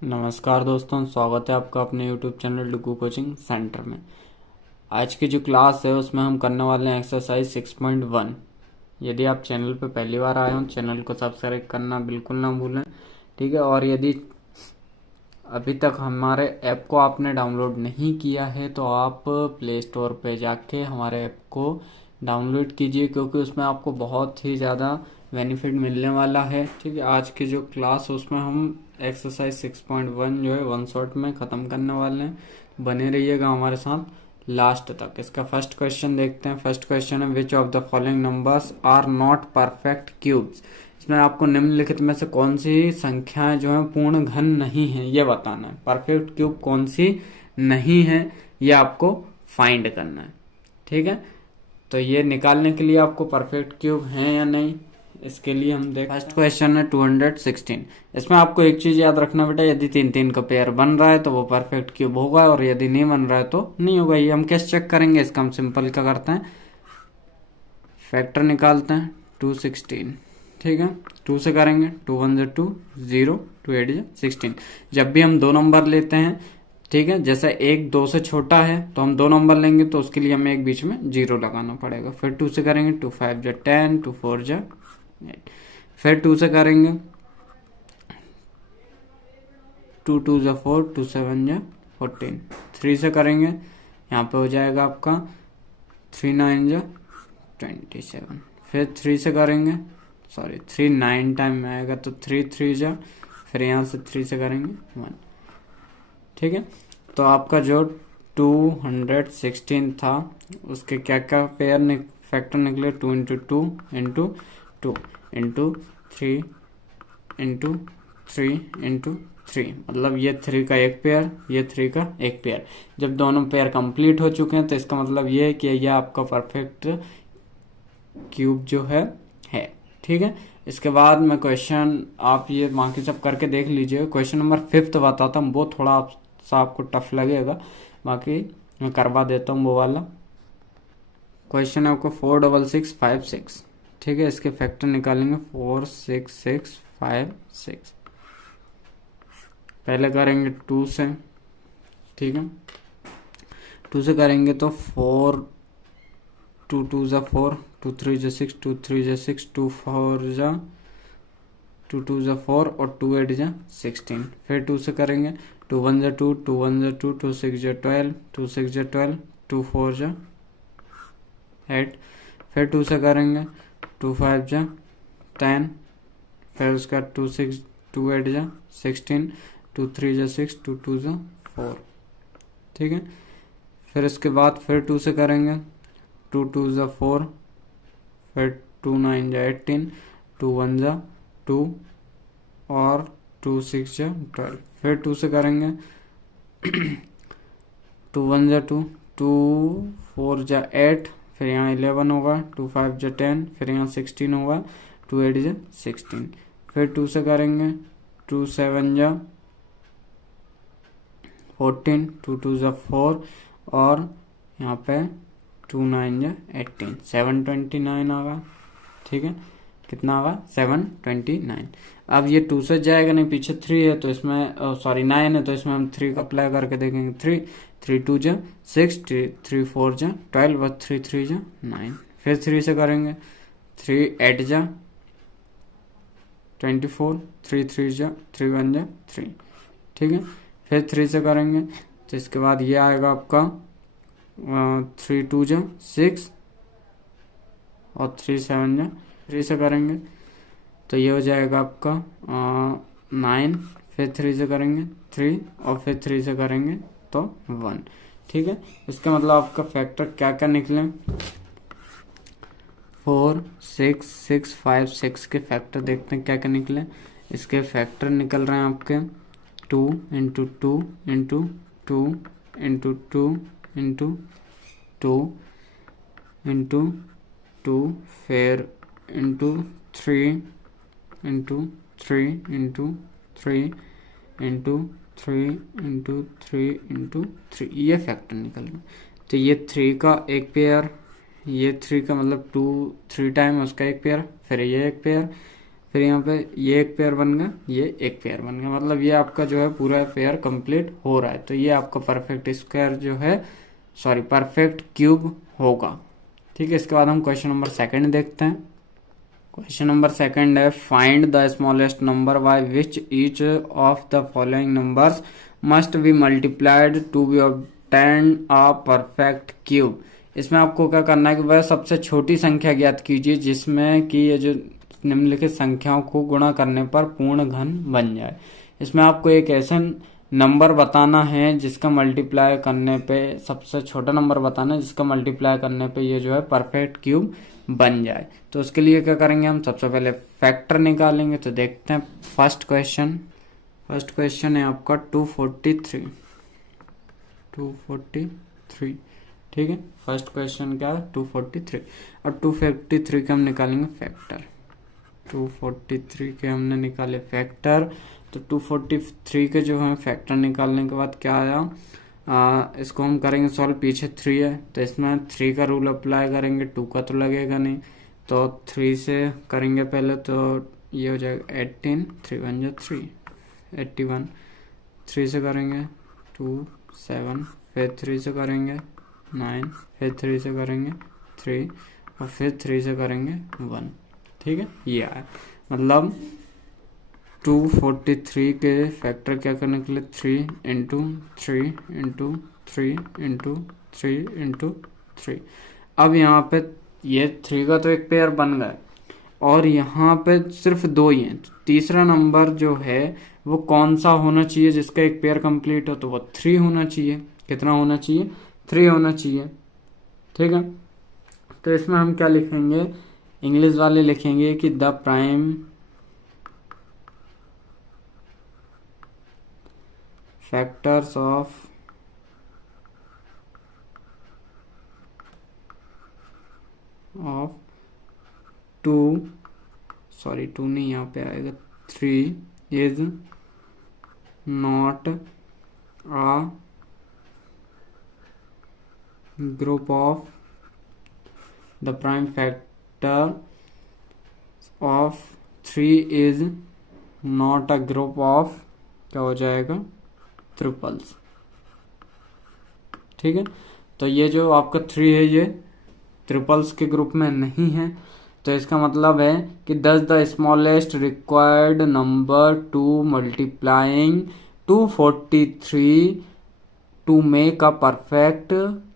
नमस्कार दोस्तों, स्वागत है आपका अपने YouTube चैनल डुगू कोचिंग सेंटर में। आज की जो क्लास है उसमें हम करने वाले हैं एक्सरसाइज 6.1। यदि आप चैनल पर पहली बार आए हो, चैनल को सब्सक्राइब करना बिल्कुल ना भूलें, ठीक है। और यदि अभी तक हमारे ऐप को आपने डाउनलोड नहीं किया है तो आप प्ले स्टोर पे जाके हमारे ऐप को डाउनलोड कीजिए, क्योंकि उसमें आपको बहुत ही ज़्यादा बेनिफिट मिलने वाला है, ठीक है। आज की जो क्लास है उसमें हम एक्सरसाइज 6.1 जो है वन शॉट में ख़त्म करने वाले हैं। बने रहिएगा हमारे साथ लास्ट तक। इसका फर्स्ट क्वेश्चन देखते हैं। फर्स्ट क्वेश्चन है, which of the following numbers are not perfect cubes. इसमें आपको निम्नलिखित में से कौन सी संख्याएं जो है पूर्ण घन नहीं है ये बताना है। परफेक्ट क्यूब कौन सी नहीं है ये आपको फाइंड करना है, ठीक है। तो ये निकालने के लिए आपको परफेक्ट क्यूब है या नहीं, इसके लिए हम देख। फर्स्ट क्वेश्चन है 216। इसमें आपको एक चीज याद रखना बेटा, यदि तीन तीन का पेयर बन रहा है तो वो परफेक्ट क्यूब होगा, और यदि नहीं बन रहा है तो नहीं होगा। ये हम कैसे चेक करेंगे, इसका हम सिंपल क्या करते हैं, फैक्टर निकालते हैं 216, ठीक है। 2 से करेंगे, 2 1 2 0, 2 8 16। जब भी हम दो नंबर लेते हैं, ठीक है, जैसे एक 2 से छोटा है तो हम दो नंबर लेंगे तो उसके लिए हमें एक बीच में 0 लगाना पड़ेगा। फिर 2 से करेंगे, 2 5 10, 2 4 8। फिर 2 से करेंगे, 2 2 4, 2 7 14। 3 से करेंगे, यहाँ पे हो जाएगा आपका 3 9 27। फिर 3 से करेंगे, सॉरी 3 9 टाइम में आएगा तो 3 3 फिर यहाँ से 3 से करेंगे 1, ठीक है। तो आपका जो 216 था उसके क्या क्या पेयर फैक्टर निकले, 2 into 2 into 2 into 3 into 3 into 3, मतलब ये 3 का एक पेयर, ये 3 का एक पेयर। जब दोनों पेयर कंप्लीट हो चुके हैं तो इसका मतलब ये है कि यह आपका परफेक्ट क्यूब जो है, ठीक है। इसके बाद में क्वेश्चन आप ये बाकी सब करके देख लीजिए। क्वेश्चन नंबर 5 बताता हूँ, वो थोड़ा सा आपको टफ लगेगा, बाकी मैं करवा देता हूँ वो वाला। क्वेश्चन है आपको 4 6 6 5 6, ठीक है। इसके फैक्टर निकालेंगे 4 6 6 5 6। पहले करेंगे 2 से, ठीक है। 2 से करेंगे तो 4 2 2 4, 2 3 6, 2 3 6, 2 4 2 2 4 और 2 8 16। फिर 2 से करेंगे, 2 1 2, 2 1 2, 2 6 12, 2 6 12, 2 4 8। फिर 2 से करेंगे, 2 5 10। फिर उसका 2 6 2 8 16, 2 3 6, 2 2 4, ठीक है। फिर इसके बाद फिर 2 से करेंगे, 2 2 4, फिर 2 9 18, 2 1 2 और 2 6 12। फिर 2 से करेंगे, 2 1 2, 2 4 8, फिर यहाँ 11 होगा, 2 5 10, फिर यहाँ 16 होगा, 2 8 16। फिर 2 से करेंगे, 2 7 14, 2 2 4 और यहाँ पे 2 9 18, 729 होगा, ठीक है। कितना होगा, 729। अब ये 2 से जाएगा नहीं, पीछे 3 है तो इसमें सॉरी 9 है तो इसमें हम 3 का अप्लाई करके देखेंगे। 3 3 2 6, 3 4 12 और 3 3 9। फिर 3 से करेंगे, 3 8 24, 3 3 3 1 3, ठीक है। फिर 3 से करेंगे तो इसके बाद ये आएगा आपका 3 2 6 और 3 7 3 से करेंगे तो ये हो जाएगा आपका 9। फिर 3 से करेंगे 3 और फिर 3 से करेंगे तो 1, ठीक है। इसका मतलब आपका फैक्टर क्या क्या निकले, 4 6 6 5 6 के फैक्टर देखते हैं क्या क्या निकले। इसके फैक्टर निकल रहे हैं आपके 2 into 2 into 2 into 2 into 2 into 2, फिर into 3 into 3 into 3 into 3 into 3 into 3, ये फैक्टर निकल गए। तो ये 3 का एक पेयर, ये 3 का मतलब 2 3 टाइम उसका एक पेयर, फिर ये एक पेयर, फिर यहाँ पे ये एक पेयर बन गया, ये एक पेयर बन गया, मतलब ये आपका जो है पूरा पेयर कंप्लीट हो रहा है। तो ये आपका परफेक्ट स्क्वायर जो है, सॉरी परफेक्ट क्यूब होगा। ठीक है, इसके बाद हम क्वेश्चन नंबर सेकंड देखते हैं। क्वेश्चन नंबर सेकंड है, find the smallest number by which each of the following numbers must be multiplied to be obtain a perfect cube. इसमें आपको क्या करना है कि वह सबसे छोटी संख्या ज्ञात कीजिए जिसमें कि ये जो निम्नलिखित संख्याओं को गुणा करने पर पूर्ण घन बन जाए। इसमें आपको एक ऐसा नंबर बताना है जिसका मल्टीप्लाई करने पे, सबसे छोटा नंबर बताना है जिसका मल्टीप्लाई करने पे ये जो है परफेक्ट क्यूब बन जाए। तो उसके लिए क्या करेंगे, हम सबसे पहले फैक्टर निकालेंगे। तो देखते हैं फर्स्ट क्वेश्चन है आपका 243। ठीक है, फर्स्ट क्वेश्चन क्या है 243, और 243 के हम निकालेंगे फैक्टर। 243 के हमने निकाले फैक्टर, तो 243 के जो है फैक्टर निकालने के बाद क्या आया, इसको हम करेंगे सॉल्व। पीछे 3 है तो इसमें 3 का रूल अप्लाई करेंगे, 2 का तो लगेगा नहीं, तो 3 से करेंगे पहले, तो ये हो जाएगा 18, 3 बन जाए 3, 81। 3 से करेंगे 2, 7, फिर 3 से करेंगे 9, फिर 3 से करेंगे 3, और फिर 3 से करेंगे 1। ठीक है, ये आया, मतलब 243 के फैक्टर क्या करने के लिए 3 इंटू 3 इंटू 3 इंटू 3 इंटू 3। अब यहाँ पे ये 3 का तो एक पेयर बन गया, और यहाँ पे सिर्फ 2 ही हैं। तीसरा नंबर जो है वो कौन सा होना चाहिए जिसका एक पेयर कंप्लीट हो, तो वो 3 होना चाहिए। कितना होना चाहिए, 3 होना चाहिए। ठीक है, तो इसमें हम क्या लिखेंगे, इंग्लिश वाले लिखेंगे कि the prime factors of two नहीं, यहाँ पे आएगा 3 is not a group of the prime factor of 3 is not a group of, क्या हो जाएगा, ट्रिपल्स। ठीक है, तो ये जो आपका 3 है ये ट्रिपल्स के ग्रुप में नहीं है। तो इसका मतलब है कि 10 the smallest required number to multiplying 243 to make a perfect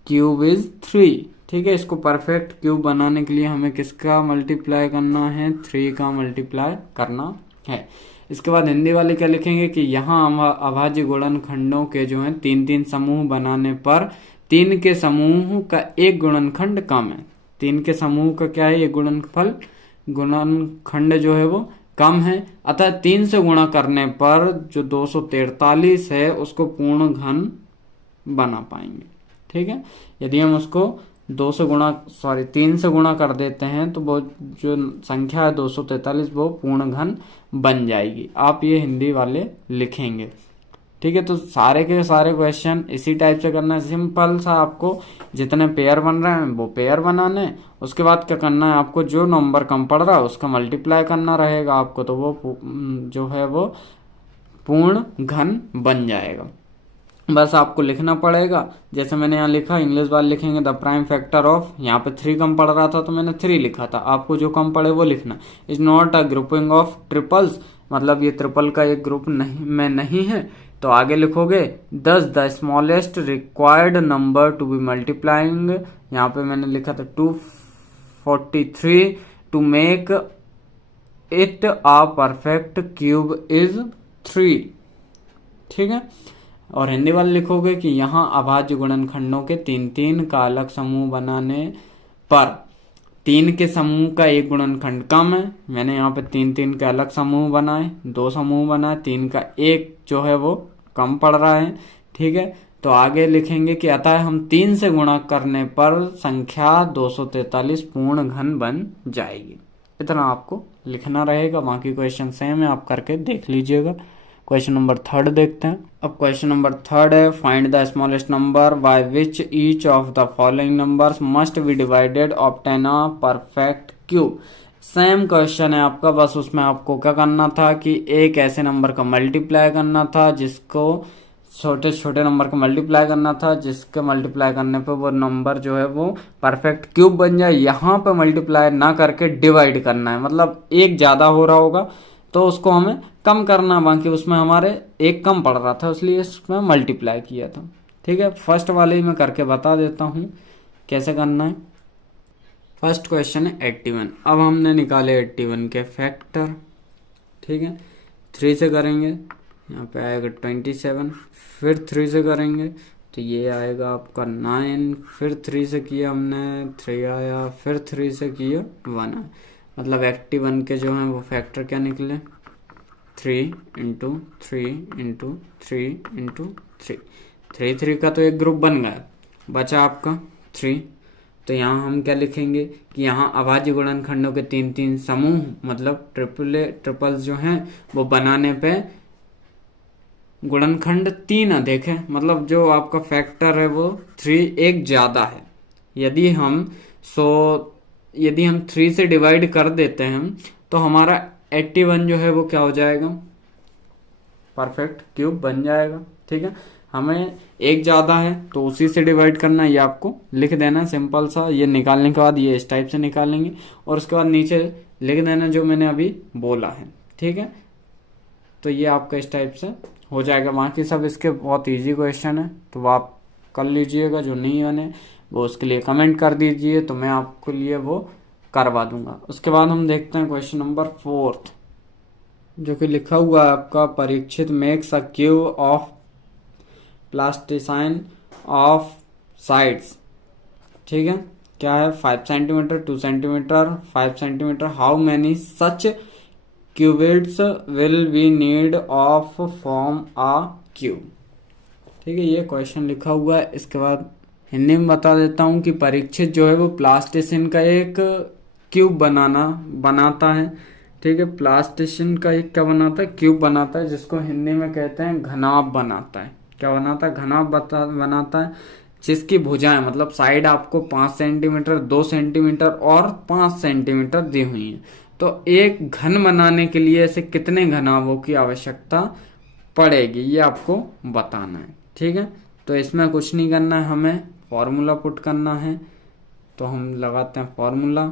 cube is 3। ठीक है, इसको परफेक्ट क्यूब बनाने के लिए हमें किसका मल्टीप्लाई करना है, 3 का मल्टीप्लाई करना है। इसके बाद हिंदी वाले क्या लिखेंगे कि यहाँ अभाज्य गुणनखंडों के जो है 3-3 समूह बनाने पर 3 के समूह का एक गुणनखंड कम है। 3 के समूह का क्या है, ये गुणनखंड जो है वो कम है, अतः 3 से गुणा करने पर जो 243 है उसको पूर्ण घन बना पाएंगे। ठीक है, यदि हम उसको 3 से गुणा कर देते हैं तो वो जो संख्या है 243 वो पूर्ण घन बन जाएगी। आप ये हिंदी वाले लिखेंगे। ठीक है, तो सारे के सारे क्वेश्चन इसी टाइप से करना है। सिंपल सा, आपको जितने पेयर बन रहे हैं वो पेयर बनाने, उसके बाद क्या करना है, आपको जो नंबर कम पड़ रहा है उसका मल्टीप्लाई करना रहेगा आपको, तो वो जो है वो पूर्ण घन बन जाएगा। बस आपको लिखना पड़ेगा, जैसे मैंने यहाँ लिखा, इंग्लिश वाले लिखेंगे द प्राइम फैक्टर ऑफ, यहाँ पे 3 कम पड़ रहा था तो मैंने 3 लिखा था, आपको जो कम पड़े वो लिखना। Is not a grouping of triples, मतलब ये ट्रिपल का एक ग्रुप नहीं है। तो आगे लिखोगे 10 the smallest required number to be multiplying, यहाँ पे मैंने लिखा था 243 to make it a perfect cube is 3। ठीक है, और हिंदी वाले लिखोगे कि यहाँ अभाज्य गुणनखंडों के 3-3 का अलग समूह बनाने पर 3 के समूह का एक गुणनखंड कम है। मैंने यहाँ पे 3-3 के अलग समूह बनाए, 2 समूह बनाए, 3 का एक जो है वो कम पड़ रहा है। ठीक है, तो आगे लिखेंगे कि अतः हम 3 से गुणा करने पर संख्या 243 पूर्ण घन बन जाएगी। इतना आपको लिखना रहेगा, बाकी क्वेश्चन सेम है, आप करके देख लीजिएगा। क्वेश्चन नंबर 3 देखते हैं। अब क्वेश्चन नंबर 3 है, find the smallest number by which each of the following numbers must B divided obtain a perfect cube. Same question है आपका, बस उसमें आपको क्या करना था कि एक ऐसे नंबर का मल्टीप्लाई करना था जिसको छोटे छोटे नंबर का मल्टीप्लाई करना था, जिसके मल्टीप्लाई करने पे वो नंबर जो है वो परफेक्ट क्यूब बन जाए। यहाँ पे मल्टीप्लाई ना करके डिवाइड करना है, मतलब एक ज़्यादा हो रहा होगा तो उसको हमें कम करना, बाकी उसमें हमारे एक कम पड़ रहा था इसलिए इसमें मल्टीप्लाई किया था। ठीक है, फर्स्ट वाले ही मैं करके बता देता हूँ कैसे करना है। फर्स्ट क्वेश्चन है 81। अब हमने निकाले 81 के फैक्टर। ठीक है, 3 से करेंगे, यहाँ पे आएगा 27, फिर 3 से करेंगे तो ये आएगा आपका 9, फिर 3 से किया हमने 3 आया, फिर 3 से किया 1 आया। मतलब 81 के जो हैं वो फैक्टर क्या निकले, 3 इंटू 3 इंटू 3 इंटू 3। 3 का तो एक ग्रुप बन गया, बचा आपका 3। तो यहाँ हम क्या लिखेंगे कि यहाँ अभाज्य गुणनखंडों के 3 समूह, मतलब ट्रिपल्स जो हैं वो बनाने पे गुणनखंड 3 अधिक है, मतलब जो आपका फैक्टर है वो 3 एक ज्यादा है। यदि हम 3 से डिवाइड कर देते हैं तो हमारा 81 जो है वो क्या हो जाएगा, परफेक्ट क्यूब बन जाएगा। ठीक है, हमें एक ज्यादा है तो उसी से डिवाइड करना है, ये आपको लिख देना सिंपल सा। ये निकालने के बाद ये इस टाइप से निकालेंगे और उसके बाद नीचे लिख देना जो मैंने अभी बोला है। ठीक है, तो ये आपका इस टाइप से हो जाएगा। बाकी सब इसके बहुत इजी क्वेश्चन है तो वो आप कर लीजिएगा, जो नहीं बने वो उसके लिए कमेंट कर दीजिए तो मैं आपके लिए वो करवा दूंगा। उसके बाद हम देखते हैं क्वेश्चन नंबर 4 जो कि लिखा हुआ है आपका, Parikshit makes a cube of plasticine of sides. ठीक है, क्या है, 5 centimetre, 2 centimetre, 5 centimetre. How many such cubits will we need of form a cube. ठीक है, ये क्वेश्चन लिखा हुआ है। इसके बाद हिंदी में बता देता हूँ कि परीक्षित जो है वो प्लास्टिसिन का एक क्यूब बनाता है। ठीक है, प्लास्टिसिन का एक क्या बनाता है, क्यूब बनाता है, जिसको हिंदी में कहते हैं घनाभ बनाता है। क्या बनाता है, घनाभ बनाता है, जिसकी भुजाएं मतलब साइड आपको 5 सेंटीमीटर, 2 सेंटीमीटर और 5 सेंटीमीटर दी हुई है। तो एक घन बनाने के लिए ऐसे कितने घनाभों की आवश्यकता पड़ेगी ये आपको बताना है। ठीक है, तो इसमें कुछ नहीं करना है, हमें फॉर्मूला पुट करना है। तो हम लगाते हैं फॉर्मूला।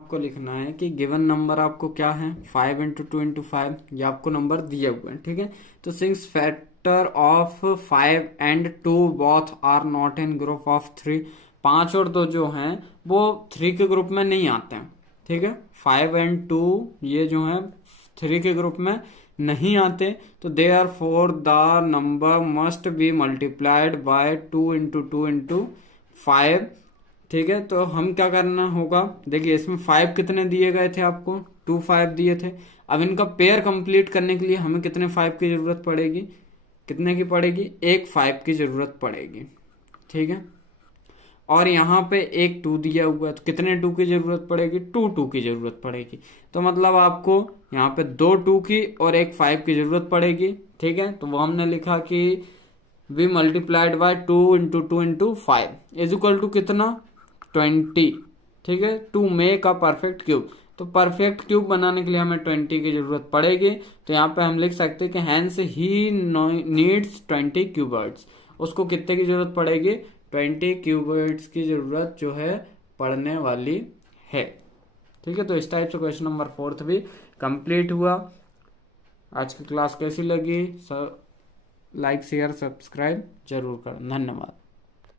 आपको लिखना है कि गिवन नंबर आपको क्या है, 5 इंटू 2 इंटू 5, ये आपको नंबर दिए हुए हैं। ठीक है, तो since factor of 5 and 2 both are not in group of 3, 5 और 2 जो हैं वो 3 के ग्रुप में नहीं आते हैं। ठीक है, 5 एंड 2 ये जो है 3 के ग्रुप में नहीं आते, तो therefore the number must be multiplied by 2 into 2 into 5। ठीक है, तो हम क्या करना होगा, देखिए इसमें 5 कितने दिए गए थे आपको, 2 5 दिए थे। अब इनका पेयर कंप्लीट करने के लिए हमें कितने 5 की जरूरत पड़ेगी, कितने की पड़ेगी, एक 5 की जरूरत पड़ेगी। ठीक है, और यहाँ पे एक 2 दिया हुआ है तो कितने 2 की जरूरत पड़ेगी, 2 की जरूरत पड़ेगी। तो मतलब आपको यहाँ पे 2 2 की और एक 5 की जरूरत पड़ेगी। ठीक है, तो वो हमने लिखा कि we multiplied by 2 into 2 into 5 is equal to कितना, 20। ठीक है, to make a perfect cube, तो परफेक्ट क्यूब बनाने के लिए हमें 20 की जरूरत पड़ेगी। तो यहाँ पे हम लिख सकते हैं कि हैंस ही नीड्स 20 क्यूबर्ड्स, उसको कितने की जरूरत पड़ेगी, 20 क्यूबर्ड्स की जरूरत जो है पड़ने वाली है। ठीक है, तो इस टाइप से क्वेश्चन नंबर 4 भी कंप्लीट हुआ। आज की क्लास कैसी लगी, लाइक शेयर सब्सक्राइब जरूर करें। धन्यवाद।